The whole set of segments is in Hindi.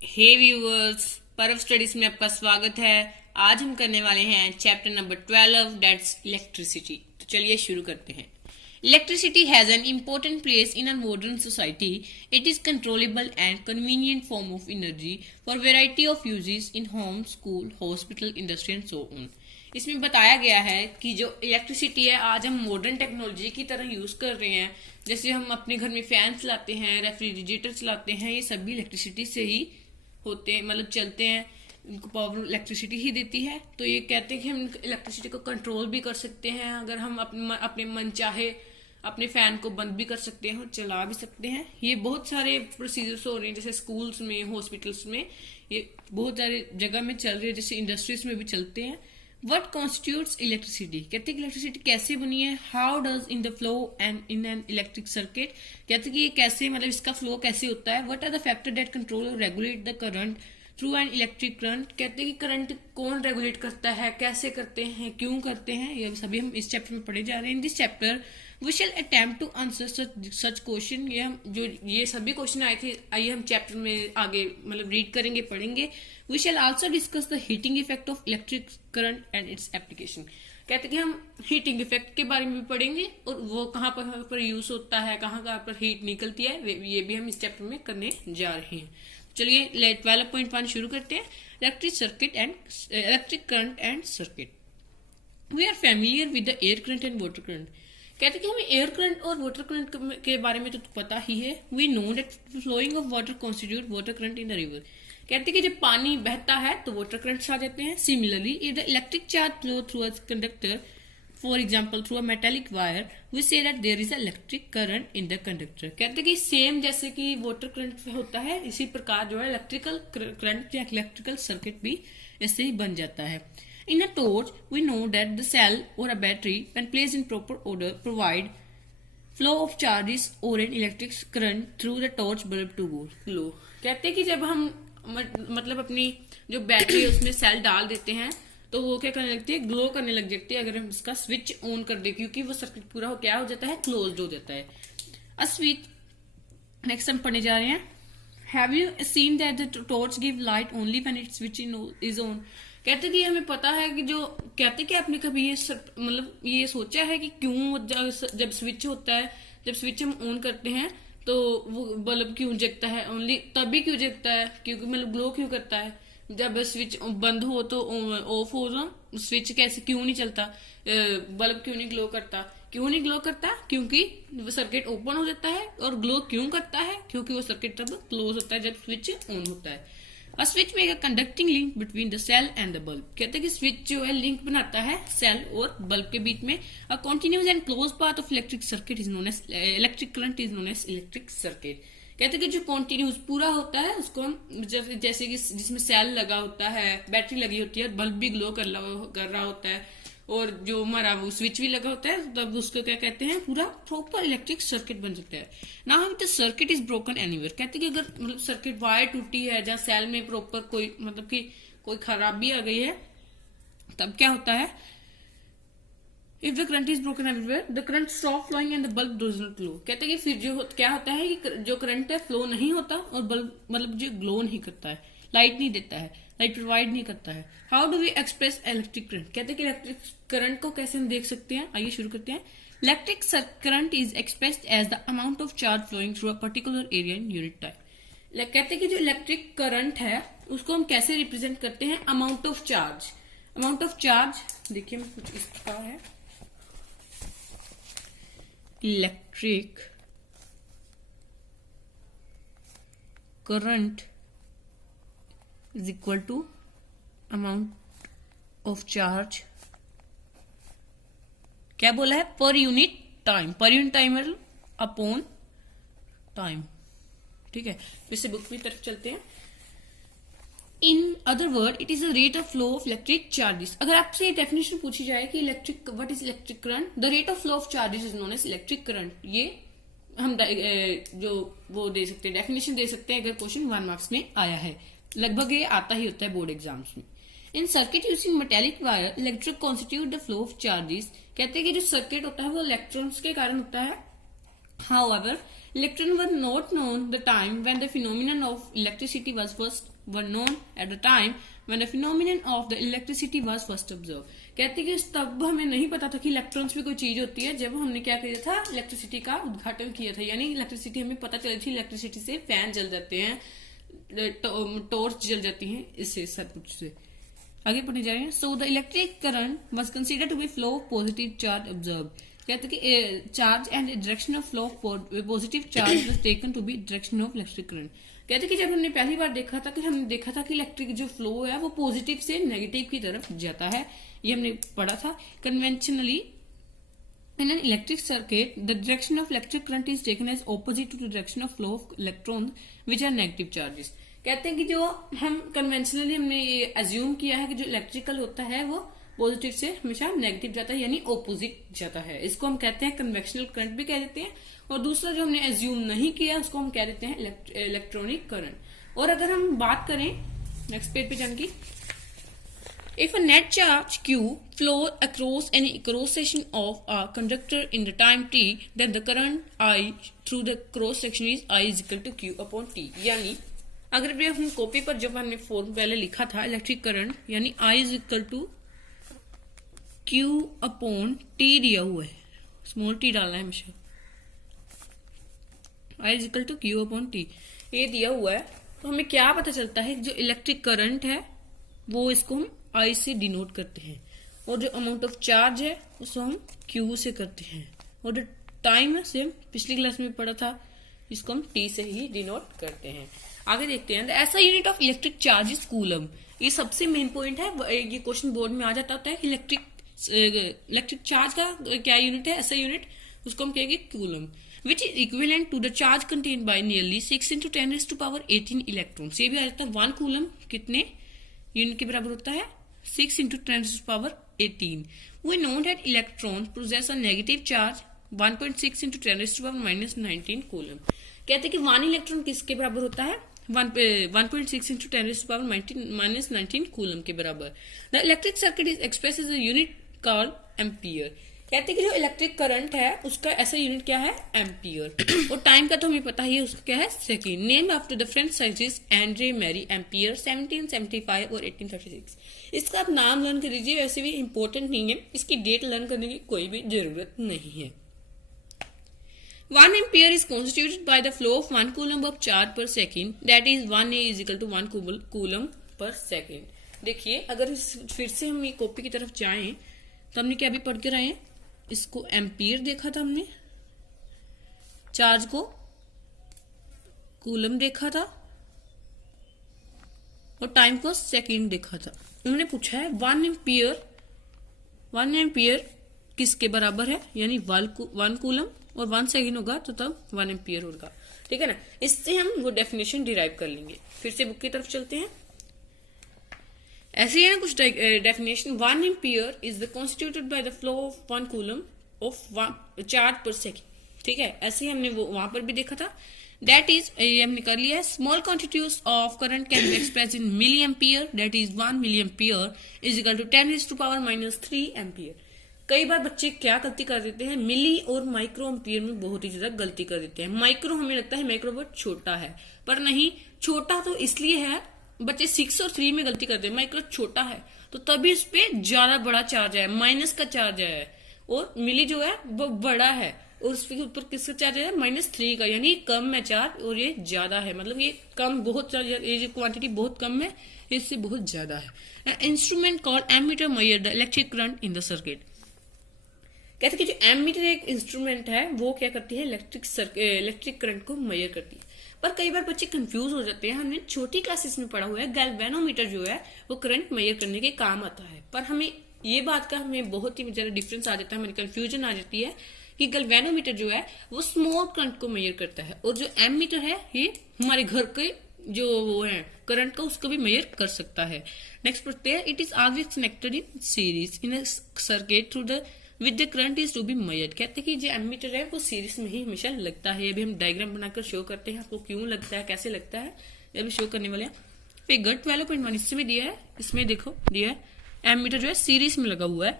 हे व्यूअर्स, परव स्टडीज में आपका स्वागत है। आज हम करने वाले हैं चैप्टर नंबर 12 दैट्स इलेक्ट्रिसिटी। तो चलिए शुरू करते हैं। Electricity has an important place in a modern society. It is controllable and convenient form of energy for variety of uses in home, school, hospital, industry and so on. इसमें बताया गया है कि जो इलेक्ट्रिसिटी है आज हम मॉडर्न टेक्नोलॉजी की तरह यूज कर रहे हैं। जैसे हम अपने घर में फैन चलाते हैं, रेफ्रिजरेटर चलाते हैं, ये सभी इलेक्ट्रिसिटी से ही होते हैं, मतलब चलते हैं। इनको पावर इलेक्ट्रिसिटी ही देती है। तो ये कहते हैं कि हम इलेक्ट्रिसिटी को कंट्रोल भी कर सकते हैं। अगर हम अपने मन चाहे अपने फैन को बंद भी कर सकते हैं और चला भी सकते हैं। ये बहुत सारे प्रोसीजर्स हो रहे हैं, जैसे स्कूल्स में, हॉस्पिटल्स में, ये बहुत सारे जगह में चल रहे हैं, जैसे इंडस्ट्रीज में भी चलते हैं। वट कॉन्स्टिट्यूट्स इलेक्ट्रिसिटी, कहते हैं कि इलेक्ट्रिसिटी कैसे बनी है। How does in the flow and in an electric circuit, कहते हैं कि ये कैसे, मतलब इसका फ्लो कैसे होता है। What are the factor that control और regulate the current through an electric current, कहते हैं कि करंट कौन रेगुलेट करता है, कैसे करते हैं, क्यों करते हैं, ये सभी हम इस चैप्टर में पढ़े जा रहे हैं। In this chapter we shall attempt to answer such question. ये हम जो ये सभी क्वेश्चन आए थे, आइए हम चैप्टर में आगे मतलब रीड करेंगे, पढ़ेंगे। We shall also discuss the heating effect of electric current and its application, कहते हैं कि हम हीटिंग इफेक्ट के बारे में भी पढ़ेंगे और वो कहाँ पर यूज होता है, कहाँ कहाँ पर हीट निकलती है, ये भी हम इस चैप्टर में करने जा रहे हैं। चलिए 12.1 शुरू करते हैं। Electric circuit and electric current and circuit. We are familiar with the air current and water current, कहते हैं कि हमें एयर करंट और वाटर करंट के बारे में तो पता ही है। We know that flowing of water constitute water current in the river, कहते हैं कि जब पानी बहता है तो वाटर करंट्स आ जाते हैं। Similarly if the electric charge flow through a conductor, for example through a metallic wire, we say that there is a electric current in the conductor, कहते हैं कि सेम जैसे कि वाटर करंट होता है, इसी प्रकार जो है इलेक्ट्रिकल करंट या इलेक्ट्रिकल सर्किट भी ऐसे ही बन जाता है। In a torch, we know that the cell or a battery, when placed in proper order, provide flow of charges or an electric current through the torch bulb to glow, कहते हैं कि जब हम मतलब अपनी जो बैटरी है उसमें सेल डाल देते हैं तो वो क्या करने लगती है, ग्लो करने लग जाती है। अगर हम इसका स्विच ऑन कर दे, क्योंकि वो सर्किट पूरा क्या हो जाता है, क्लोज हो जाता है। अ स्विच नेक्स्ट हम पढ़ने जा रहे हैं। Have you seen that the torch give light only when it's switch is on, कहते हैं कि हमें पता है कि जो कहते हैं कि आपने कभी ये मतलब ये सोचा है कि क्यों जब स्विच होता है, जब स्विच हम ऑन करते हैं तो वो बल्ब क्यों जगता है, ओनली तभी क्यों जगता है, क्योंकि मतलब ग्लो क्यों करता है। जब स्विच बंद हो तो ऑफ हो तो स्विच कैसे क्यों नहीं चलता, बल्ब क्यों नहीं ग्लो करता, क्यों नहीं ग्लो करता, क्योंकि वो सर्किट ओपन हो जाता है। और ग्लो क्यों करता है, क्योंकि वो सर्किट तब क्लोज होता है जब स्विच ऑन होता है। A switch make a conducting link between the cell and the bulb, कहते हैं कि स्विच जो है लिंक बनाता है सेल और बल्ब के बीच में। A continuous and closed path of electric circuit is known as electric current is known as electric circuit, कहते हैं कि जो कॉन्टिन्यूस पूरा होता है उसको हम जैसे कि जिसमें सेल लगा होता है, बैटरी लगी होती है, बल्ब भी ग्लो कर रहा होता है और जो हमारा वो स्विच भी लगा होता है, तब उसको क्या कहते हैं, पूरा प्रॉपर इलेक्ट्रिक सर्किट बन जाता है। ना हम the circuit is broken anywhere, कहते हैं कि अगर मतलब सर्किट वायर टूटी है, जहाँ सेल में प्रॉपर कोई मतलब कि कोई खराबी आ गई है, तब क्या होता है, if the current is broken everywhere the current stop flowing and the bulb does not glow, कहते हैं कि फिर जो क्या होता है कि जो करंट है फ्लो नहीं होता और बल्ब मतलब जो ग्लो नहीं करता है, लाइट नहीं देता है, लाइट प्रोवाइड नहीं करता है। How do we express electric current, कहते हैं कि इलेक्ट्रिक करंट को कैसे हम देख सकते हैं, आइए शुरू करते हैं। Electric current is expressed as the amount of charge flowing through a particular area in unit time, कहते हैं कि जो इलेक्ट्रिक करंट है उसको हम कैसे रिप्रेजेंट करते हैं, amount of charge. Amount of charge देखिए कुछ इस प्रकार है। Electric current is equal to amount of charge, क्या बोला है, per unit time, per unit time upon time, ठीक है। वैसे बुक की तरफ चलते हैं। In other word it is the rate of flow of electric charges, अगर आपसे डेफिनेशन पूछी जाए कि electric what is electric current, the rate of flow of charges is known as electric current, ये हम जो वो दे सकते हैं, डेफिनेशन दे सकते हैं अगर क्वेश्चन 1 मार्क्स में आया है। लगभग ये आता ही होता है बोर्ड एग्जाम्स में। In circuit using metallic wire electric constitute the flow of charges, कहते हैं कि जो सर्किट होता है वो इलेक्ट्रॉन्स के कारण होता है However, electrons were not known the time when the phenomenon of electricity was first were known at the time when the phenomenon of the electricity was first observed. कहते कि तब हमें नहीं पता था कि इलेक्ट्रॉन्स भी कोई चीज होती है जब हमने क्या किया था, इलेक्ट्रिसिटी का उद्घाटन किया था। यानी इलेक्ट्रिसिटी हमें पता चली थी, इलेक्ट्रिसिटी से फैन जल जाते हैं, टॉर्च जल जाती हैं, इससे सब कुछ से आगे पढ़ने जा रहे हैं। So the electric current was considered to be flow of positive charge observe. कहते कि charge and direction of flow of positive charge was taken to be direction of electric current. कहते कि जब हमने पहली बार देखा था कि हमने देखा था कि इलेक्ट्रिक जो फ्लो है वो पॉजिटिव से नेगेटिव की तरफ जाता है, ये हमने पढ़ा था। Conventionally in an electric circuit the direction of electric current is taken as opposite to the direction of flow of electron which are negative charges. कहते हैं कि जो हम कन्वेंशनली हमने ये एज्यूम किया है कि जो इलेक्ट्रिकल होता है वो पॉजिटिव से हमेशा नेगेटिव जाता है, यानी ऑपोजिट जाता है। इसको हम कहते हैं कन्वेक्शनल करंट भी कह देते हैं। और दूसरा जो हमने एज्यूम नहीं किया उसको हम कह देते हैं इलेक्ट्रॉनिक करंट। और अगर हम बात करें नेक्स्ट पेज पे जाने की, if a net charge q flow across any cross section of a conductor in the time t, then the current I through the cross section is I is equal to q upon t। यानी अगर भी हम कॉपी पर जब हमने फॉर्म पहले लिखा था इलेक्ट्रिक करंट यानी I is equal to q upon t दिया हुआ है, स्मॉल t डालना है हमेशा, I is equal to q upon t ये दिया हुआ है। तो हमें क्या पता चलता है, जो इलेक्ट्रिक करंट है वो इसको हम I से डिनोट करते हैं, और जो अमाउंट ऑफ चार्ज है उसको हम Q से करते हैं, और जो टाइम है सेम पिछली क्लास में पढ़ा था, इसको हम T से ही डिनोट करते हैं। आगे देखते हैं, ऐसा unit of electric charge is coulomb. ये सबसे मेन पॉइंट है, ये क्वेश्चन बोर्ड में आ जाता होता है। इलेक्ट्रिक चार्ज का क्या यूनिट है, ऐसा यूनिट उसको हम कहेंगे coulomb, which is equivalent to the charge contained by nearly 6 into 10 raised to power 18 electrons। ये भी आ जाता है 1 कूलम कितने यूनिट के बराबर होता है, 6 into 10 raised to power 18। We know that electrons possess a negative charge 1.6 into 10 raised to power minus 19 coulomb. कहते हैं कि 1 इलेक्ट्रॉन किसके बराबर होता है, 1.6 into 10 raised to power minus 19 coulomb के बराबर। The electric circuit is expressed as a unit called ampere। कहते हैं कि जो इलेक्ट्रिक करंट है उसका ऐसा यूनिट क्या है, एम्पियर। और टाइम का तो हमें पता ही है, उसका क्या है, second. Name after the French scientist Andre Marie Ampere 1775 और 1836। इसका आप नाम लर्न कर लीजिए, वैसे भी इंपॉर्टेंट नहीं है, इसकी डेट लर्न करने की कोई भी जरूरत नहीं है। 1 ampere is constituted by the flow of 1 coulomb of charge per second, that is 1 A is equal to 1 coulomb per second. देखिए अगर फिर से हम ये कॉपी की तरफ जाएं तो हमने क्या भी पढ़ के रहे हैं, इसको एम्पियर देखा था हमने, चार्ज को कूलम देखा था, और टाइम को सेकंड देखा था। उन्होंने पूछा है 1 एम्पियर किसके बराबर है, यानी 1 कूलम, और 1 सेकंड होगा तो तब 1 एम्पियर होगा। ठीक है ना, इससे हम वो डेफिनेशन डिराइव कर लेंगे। फिर से बुक की तरफ चलते हैं, ऐसे ही है ना कुछ definition. 1 ampere is the constituted by the flow of 1 coulomb of charge per second. ठीक है, ऐसे ही हमने वो वहां पर भी देखा था। दैट इज ये हमने कर लिया है। Small quantities of current can be express in milliampere, that is 1 milliampere is equal to 10 raised to power minus 3 ampere. कई बार बच्चे क्या गलती कर देते हैं, मिली और माइक्रो एम्पियर में बहुत ही ज्यादा गलती कर देते हैं। माइक्रो हमें लगता है माइक्रो बहुत छोटा है, पर नहीं, छोटा तो इसलिए है, बच्चे 6 और 3 में गलती करते हैं। माइक्रो छोटा है तो तभी इस पे ज्यादा बड़ा चार्ज है, माइनस का चार्ज है, और मिली जो है वो बड़ा है और उसके ऊपर किसका चार्ज है, -3 का, यानी कम है चार्ज और ये ज्यादा है, मतलब ये कम बहुत, ये जो क्वांटिटी बहुत कम है इससे बहुत ज्यादा है। Instrument called ammeter measure the electric current in the circuit. कहते हैं कि जो एमीटर एक इंस्ट्रूमेंट है वो क्या करती है, इलेक्ट्रिक करंट को मेजर करती है। पर कई बार बच्चे कंफ्यूज हो जाते हैं, हमने छोटी क्लासेस में पढ़ा हुआ है गैल्वेनोमीटर जो है वो करंट मेजर करने के काम आता है, पर हमें ये बात का हमें बहुत ही ज्यादा डिफरेंस आ जाता है, हमारी कंफ्यूजन आ जाती है कि गैल्वेनोमीटर जो है वो स्मॉल करंट को मेजर करता है, और जो एमीटर है ये हमारे घर के जो वो है करंट का उसको भी मेजर कर सकता है। नेक्स्ट पढ़ते हैं, it is always connected in series in circuit through the with the current is to be measured. कहते हैं कि जो एमीटर है वो सीरीज में ही हमेशा लगता है। अभी हम डायग्राम बनाकर शो करते हैं आपको क्यों लगता है, कैसे लगता है, ये भी शो करने वाले हैं। फिगर 12.1 इसमें दिया है, इसमें देखो दिया है एमीटर जो है सीरीज में लगा हुआ है।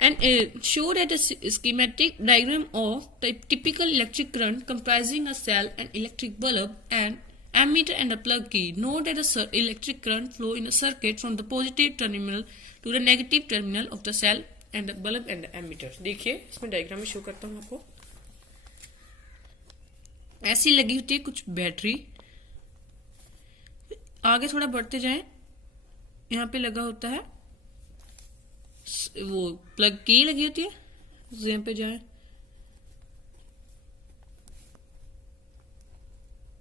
and showed at a schematic diagram of the typical electric current comprising a cell, an electric bulb, an ammeter and a plug key. Note that the electric current flow in a circuit from the positive terminal to the negative terminal of the cell and the bulb and the ammeter. देखिए इसमें डायग्राम में शो करता हूँ आपको। ऐसी लगी होती है कुछ बैटरी, आगे थोड़ा बढ़ते जाएं, यहाँ पे लगा होता है वो प्लग की लगी होती है, यहाँ पे जाए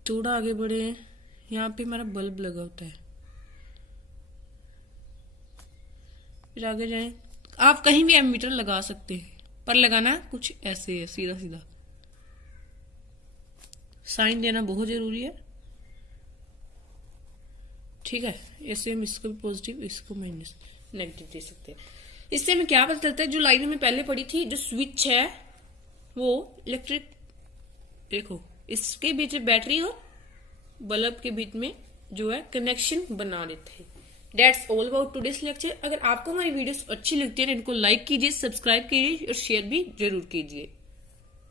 थोड़ा आगे बढ़े, यहाँ पे हमारा बल्ब लगा होता है। फिर आगे जाए, आप कहीं भी एमीटर लगा सकते हैं, पर लगाना कुछ ऐसे है, सीधा सीधा। साइन देना बहुत जरूरी है, ठीक है। ऐसे हम इसको भी पॉजिटिव, इसको माइनस, नेगेटिव दे सकते हैं। इससे हमें क्या पता चलता है, जो लाइन हमें पहले पड़ी थी, जो स्विच है वो इलेक्ट्रिक, देखो इसके बीच बैटरी और बल्ब के बीच में जो है कनेक्शन बना देते हैं। That's all about today's lecture। अगर आपको हमारी वीडियोस अच्छी लगती है तो इनको लाइक कीजिए, सब्सक्राइब कीजिए और शेयर भी जरूर कीजिए।